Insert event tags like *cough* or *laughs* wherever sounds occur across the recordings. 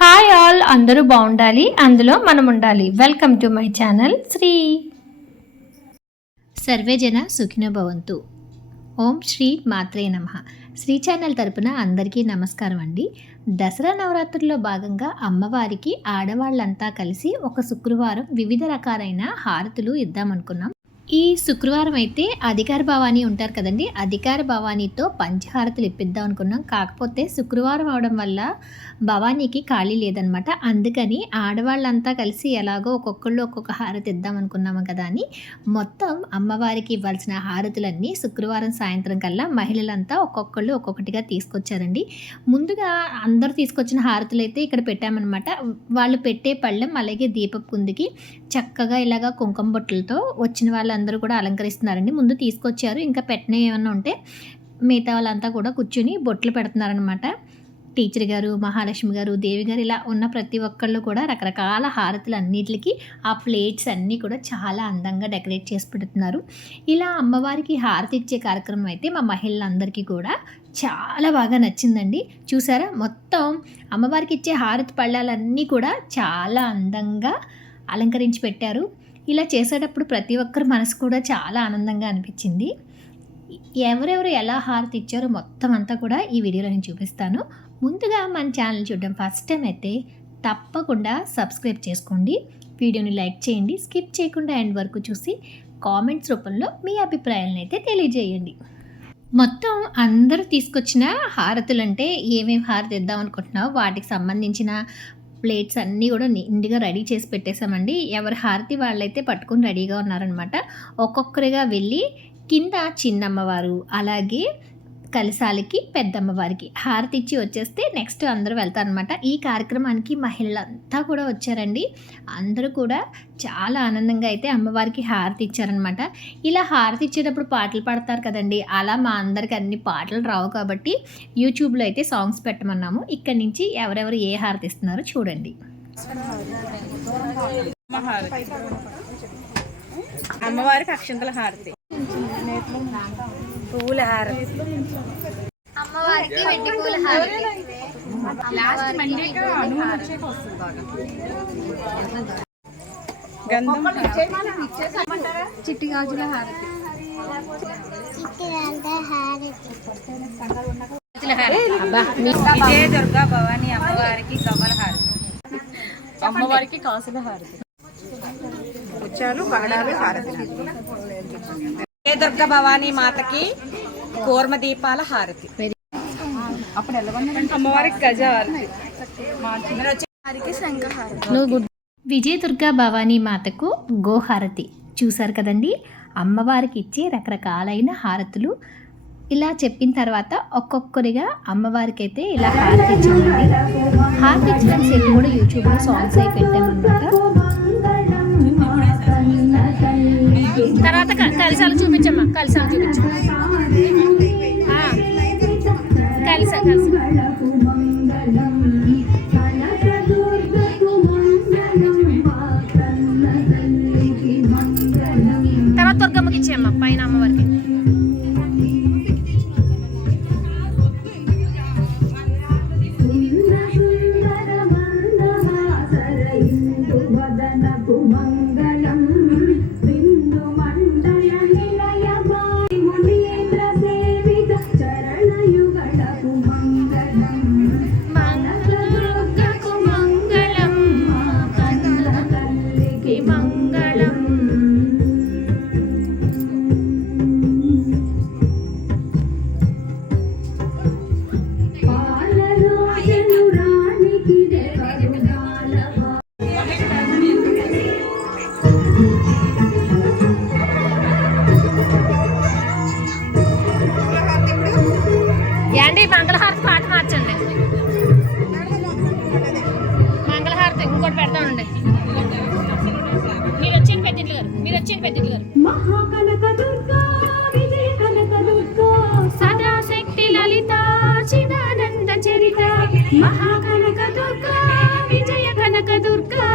Hi all అందరూ బాగుండాలి అందులో మనం ఉండాలి. Welcome to my channel Sri. సర్వేజన సుఖిన భవంతు. ఓం శ్రీ మాత్రే నమ. శ్రీ ఛానల్ తరపున అందరికీ నమస్కారం అండి. దసరా నవరాత్రుల్లో భాగంగా అమ్మవారికి ఆడవాళ్ళంతా కలిసి ఒక శుక్రవారం వివిధ రకాలైన హారతులు ఇద్దామనుకున్నాం. ఈ శుక్రవారం అయితే అధికార భవానీ ఉంటారు కదండి. అధికార భవానీతో పంచహారతులు ఇప్పిద్దాం అనుకున్నాం. కాకపోతే శుక్రవారం అవడం వల్ల భవానీకి ఖాళీ లేదనమాట. అందుకని ఆడవాళ్ళంతా కలిసి ఎలాగో ఒక్కొక్కళ్ళు ఒక్కొక్క హారతి ఇద్దాం అనుకున్నాము కదా అని మొత్తం అమ్మవారికి ఇవ్వాల్సిన హారతులన్నీ శుక్రవారం సాయంత్రం కల్లా మహిళలంతా ఒక్కొక్కళ్ళు ఒక్కొక్కటిగా తీసుకొచ్చారండి. ముందుగా అందరూ తీసుకొచ్చిన హారతులు అయితే ఇక్కడ పెట్టామన్నమాట. వాళ్ళు పెట్టే పళ్ళెం అలాగే దీపపు కుందికి చక్కగా ఇలాగా కుంకుమ బొట్టులతో వచ్చిన వాళ్ళందరూ కూడా అలంకరిస్తున్నారండి. ముందు తీసుకొచ్చారు. ఇంకా పెట్టినవి ఏమన్నా ఉంటే మిగతా వాళ్ళంతా కూడా కూర్చుని బొట్లు పెడుతున్నారనమాట టీచర్ గారు మహాలక్ష్మి గారు దేవి గారు ఇలా ఉన్న ప్రతి ఒక్కళ్ళు కూడా రకరకాల హారతులు అన్నిటికి ఆ ప్లేట్స్ అన్నీ కూడా చాలా అందంగా డెకరేట్ చేసి పెడుతున్నారు. ఇలా అమ్మవారికి హారతి ఇచ్చే కార్యక్రమం అయితే మా మహిళలందరికీ కూడా చాలా బాగా నచ్చిందండి. చూసారా? మొత్తం అమ్మవారికి ఇచ్చే హారతి పళ్ళాలన్నీ కూడా చాలా అందంగా అలంకరించి పెట్టారు. ఇలా చేసేటప్పుడు ప్రతి ఒక్కరి మనసు కూడా చాలా ఆనందంగా అనిపించింది. ఎవరెవరు ఎలా హారతి ఇచ్చారో మొత్తం అంతా కూడా ఈ వీడియోలో నేను చూపిస్తాను. ముందుగా మన ఛానల్ చూడడం ఫస్ట్ టైం అయితే తప్పకుండా సబ్స్క్రైబ్ చేసుకోండి. వీడియోని లైక్ చేయండి. స్కిప్ చేయకుండా ఎండ్ వరకు చూసి కామెంట్స్ రూపంలో మీ అభిప్రాయాలను అయితే తెలియజేయండి. మొత్తం అందరూ తీసుకొచ్చిన హారతులు అంటే ఏమేమి హారతి ఇద్దాం అనుకుంటున్నావు? వాటికి సంబంధించిన ప్లేట్స్ అన్నీ కూడా నిండుగా రెడీ చేసి పెట్టేశామండి ఎవరి హారతి వాళ్ళైతే పట్టుకొని రెడీగా ఉన్నారనమాట ఒక్కొక్కరిగా వెళ్ళి కింద చిన్నమ్మవారు అలాగే కలిసాలకి పెద్దమ్మవారికి. హారతి ఇచ్చి వచ్చేస్తే నెక్స్ట్ అందరూ వెళ్తారనమాట ఈ కార్యక్రమానికి మహిళలంతా కూడా వచ్చారండి. అందరూ కూడా చాలా ఆనందంగా అయితే అమ్మవారికి హారతి ఇచ్చారనమాట ఇలా హారతి ఇచ్చేటప్పుడు పాటలు పాడతారు కదండి. అలా మా అందరికి అన్ని పాటలు రావు కాబట్టి యూట్యూబ్లో అయితే సాంగ్స్ పెట్టమన్నాము. ఇక్కడి నుంచి ఎవరెవరు ఏ హారతి ఇస్తున్నారో చూడండి. అమ్మవారికి అక్షంతల హారతి. పువ్వుల హారతి అమ్మవారికి వెండి పూల హారతి గంధం చిట్టి గాజుల హారతి విజయ దుర్గా భవాని అమ్మవారికి కమల హారతి అమ్మవారికి కాసుల హారతి ముత్యాలు హారతి. దుర్గా భవాని మాతకి కూర్మ దీపాల హారతి. అమ్మవారికి గజ విజయదుర్గా భవానీ మాతకు గోహారతి. చూసారు కదండి? అమ్మవారికి ఇచ్చే రకరకాలైన హారతులు. ఇలా చెప్పిన తర్వాత ఒక్కొక్కరిగా అమ్మవారికి అయితే ఇలా హారతి ఇచ్చామండి. హారతి ఇచ్చిన సేపు కూడా యూట్యూబ్లో సాంగ్స్ అయి పెట్టామన్నమాట కలిసాలు చూపించమ్మా కలిసాలు చూపించమ్మా. చరిత మహాకనక దుర్గా విజయ కనక దుర్గా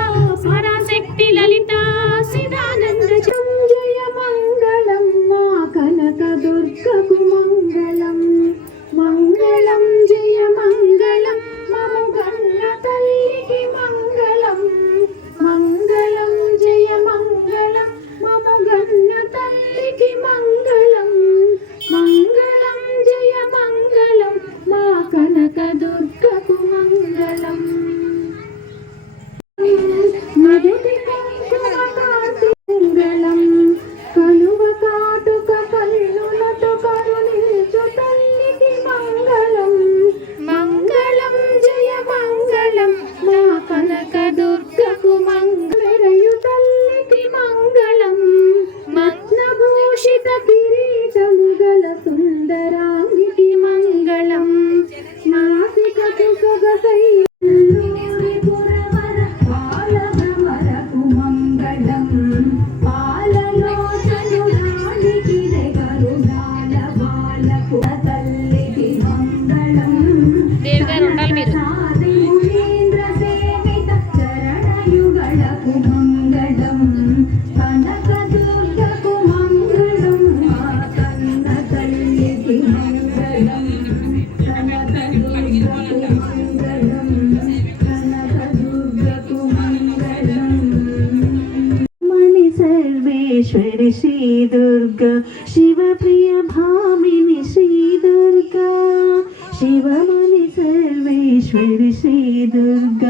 కనకదుర్గకు మంగళం. ശ്രീ ദുർഗ ശിവപ്രിയ ഭാമിനി ശ്രീ ദുർഗ ശിവമണി സർവേശ്വരി ശ്രീ ദുർഗ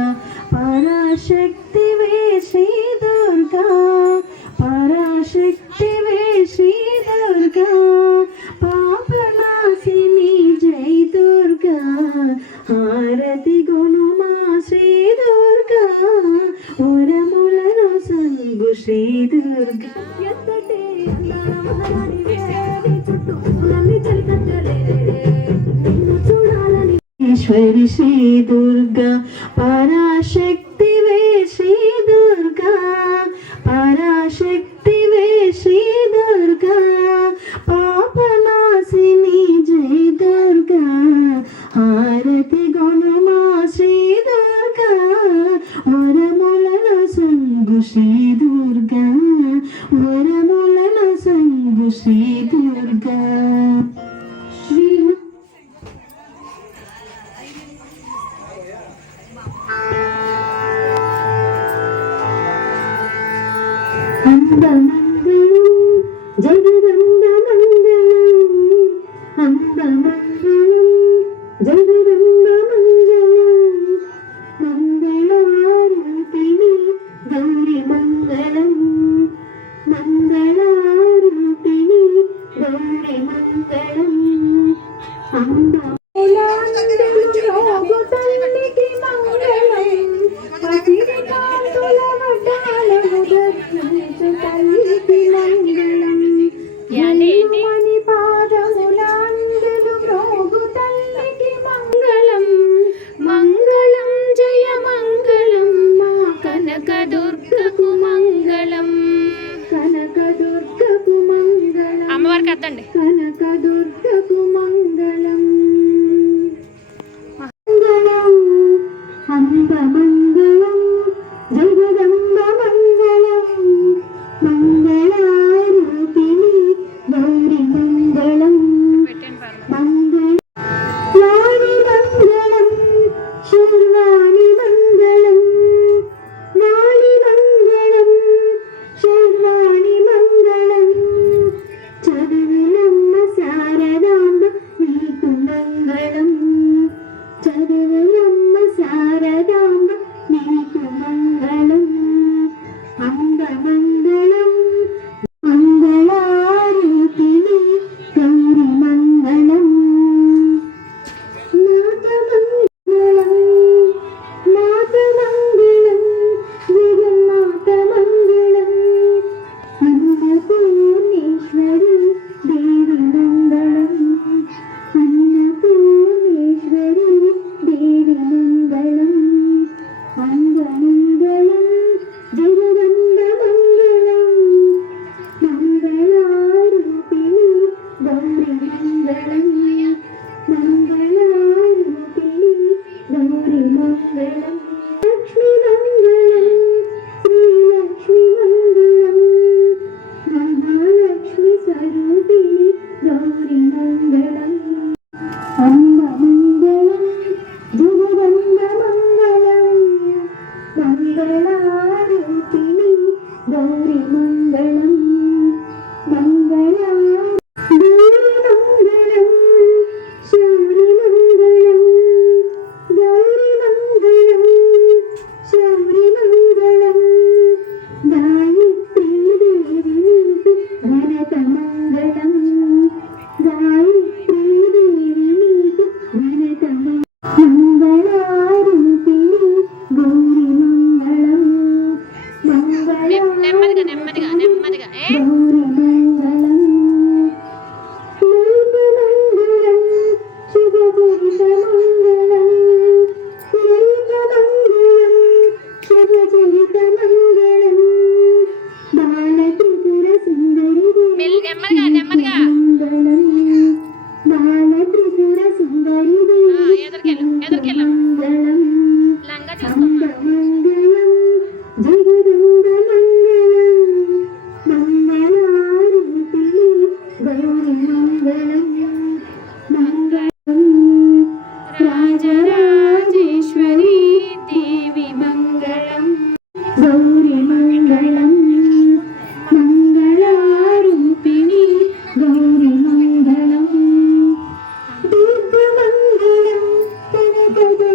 പരാശക്തി വേ ശ്രീ ദുർഗ പരാശക്തി വേ ശ്രീ ദുർഗ പാപനാശിനി ജയ ദുർഗ ആരതി ഗുണമാ ശ്രീ ദുർഗ ഉരമുളനു സങ്കു ശ്രീ ദുർഗ ఈశ్వరి శ్రీ దుర్గా I'm ഗൗരിമുണ്ട కనక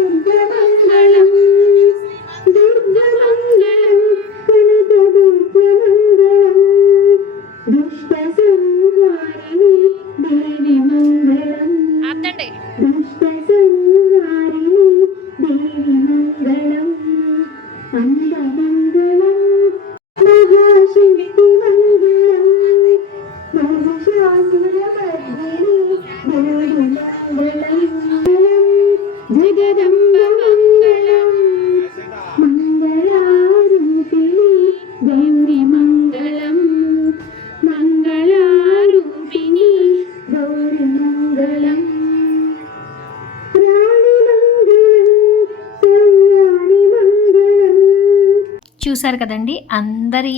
*laughs* దుర్గమంగళం కదండి. అందరి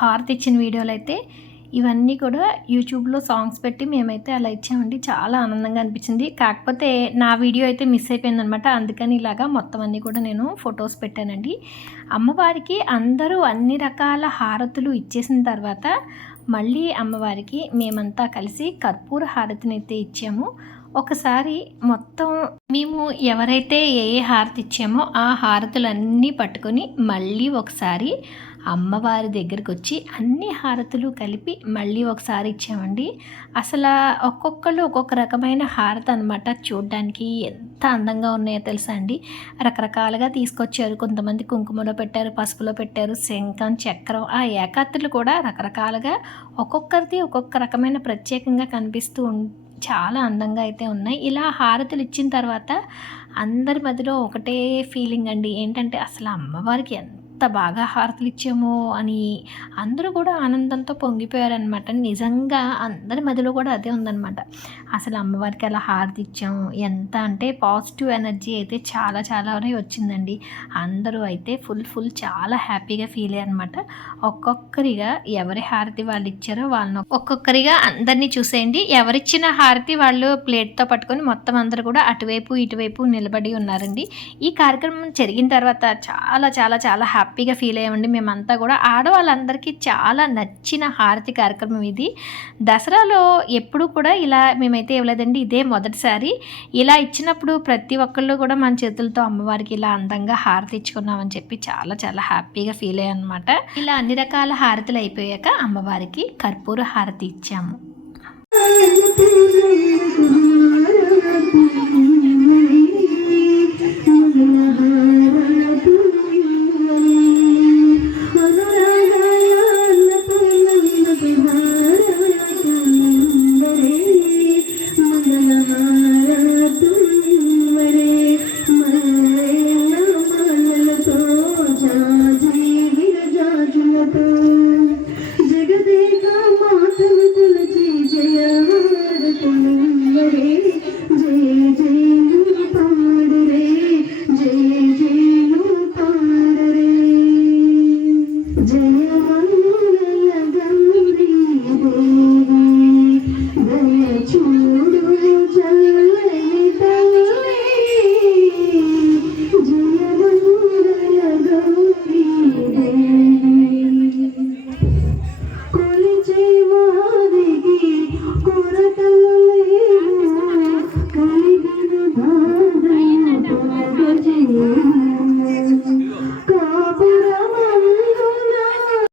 హారతి ఇచ్చిన వీడియోలు అయితే ఇవన్నీ కూడా యూట్యూబ్లో సాంగ్స్ పెట్టి మేమైతే అలా ఇచ్చామండి. చాలా ఆనందంగా అనిపించింది. కాకపోతే నా వీడియో అయితే మిస్ అయిపోయిందనమాట. అందుకని ఇలాగా మొత్తం అన్నీ కూడా నేను ఫొటోస్ పెట్టానండి. అమ్మవారికి అందరూ అన్ని రకాల హారతులు ఇచ్చేసిన తర్వాత మళ్ళీ అమ్మవారికి మేమంతా కలిసి కర్పూర హారతిని అయితే ఇచ్చాము. ఒకసారి మొత్తం మేము ఎవరైతే ఏ ఏ హారతి ఇచ్చామో ఆ హారతులన్నీ పట్టుకొని మళ్ళీ ఒకసారి అమ్మవారి దగ్గరికి వచ్చి అన్ని హారతులు కలిపి మళ్ళీ ఒకసారి ఇచ్చామండి. అసలు ఒక్కొక్కళ్ళు ఒక్కొక్క రకమైన హారతి అనమాట చూడడానికి ఎంత అందంగా ఉన్నాయో తెలుసా అండి. రకరకాలుగా తీసుకొచ్చారు. కొంతమంది కుంకుమలో పెట్టారు పసుపులో పెట్టారు శంఖం చక్రం ఆ ఏకాత్తులు కూడా రకరకాలుగా ఒక్కొక్కరిది ఒక్కొక్క రకమైన ప్రత్యేకంగా కనిపిస్తూ ఉం చాలా అందంగా అయితే ఉన్నాయి. ఇలా హారతులు ఇచ్చిన తర్వాత అందరి మధ్యలో ఒకటే ఫీలింగ్ అండి. ఏంటంటే అసలు అమ్మవారికి ఎంత ఎంత బాగా హారతులు ఇచ్చామో అని అందరూ కూడా ఆనందంతో పొంగిపోయారనమాట నిజంగా అందరి మధ్యలో కూడా అదే ఉందన్నమాట. అసలు అమ్మవారికి అలా హారతి ఇచ్చాము ఎంత అంటే పాజిటివ్ ఎనర్జీ అయితే చాలా చాలా వచ్చిందండి. అందరూ అయితే ఫుల్ ఫుల్ చాలా హ్యాపీగా ఫీల్ అయ్యారనమాట ఒక్కొక్కరిగా ఎవరి హారతి వాళ్ళు ఇచ్చారో వాళ్ళని ఒక్కొక్కరిగా అందరినీ చూసేయండి. ఎవరిచ్చిన హారతి వాళ్ళు ప్లేట్తో పట్టుకొని మొత్తం అందరూ కూడా అటువైపు ఇటువైపు నిలబడి ఉన్నారండి. ఈ కార్యక్రమం జరిగిన తర్వాత చాలా చాలా చాలా హ్యాపీ హ్యాపీగా ఫీల్ అయ్యామండి. మేమంతా కూడా ఆడవాళ్ళందరికీ చాలా నచ్చిన హారతి కార్యక్రమం ఇది. దసరాలో ఎప్పుడు కూడా ఇలా మేమైతే ఇవ్వలేదండి. ఇదే మొదటిసారి. ఇలా ఇచ్చినప్పుడు ప్రతి ఒక్కళ్ళు కూడా మన చేతులతో అమ్మవారికి ఇలా అందంగా హారతి ఇచ్చుకున్నామని చెప్పి చాలా చాలా హ్యాపీగా ఫీల్ అయ్యాను అనమాట ఇలా అన్ని రకాల హారతులు అయిపోయాక అమ్మవారికి కర్పూర హారతి ఇచ్చాము. జగదేక *laughs*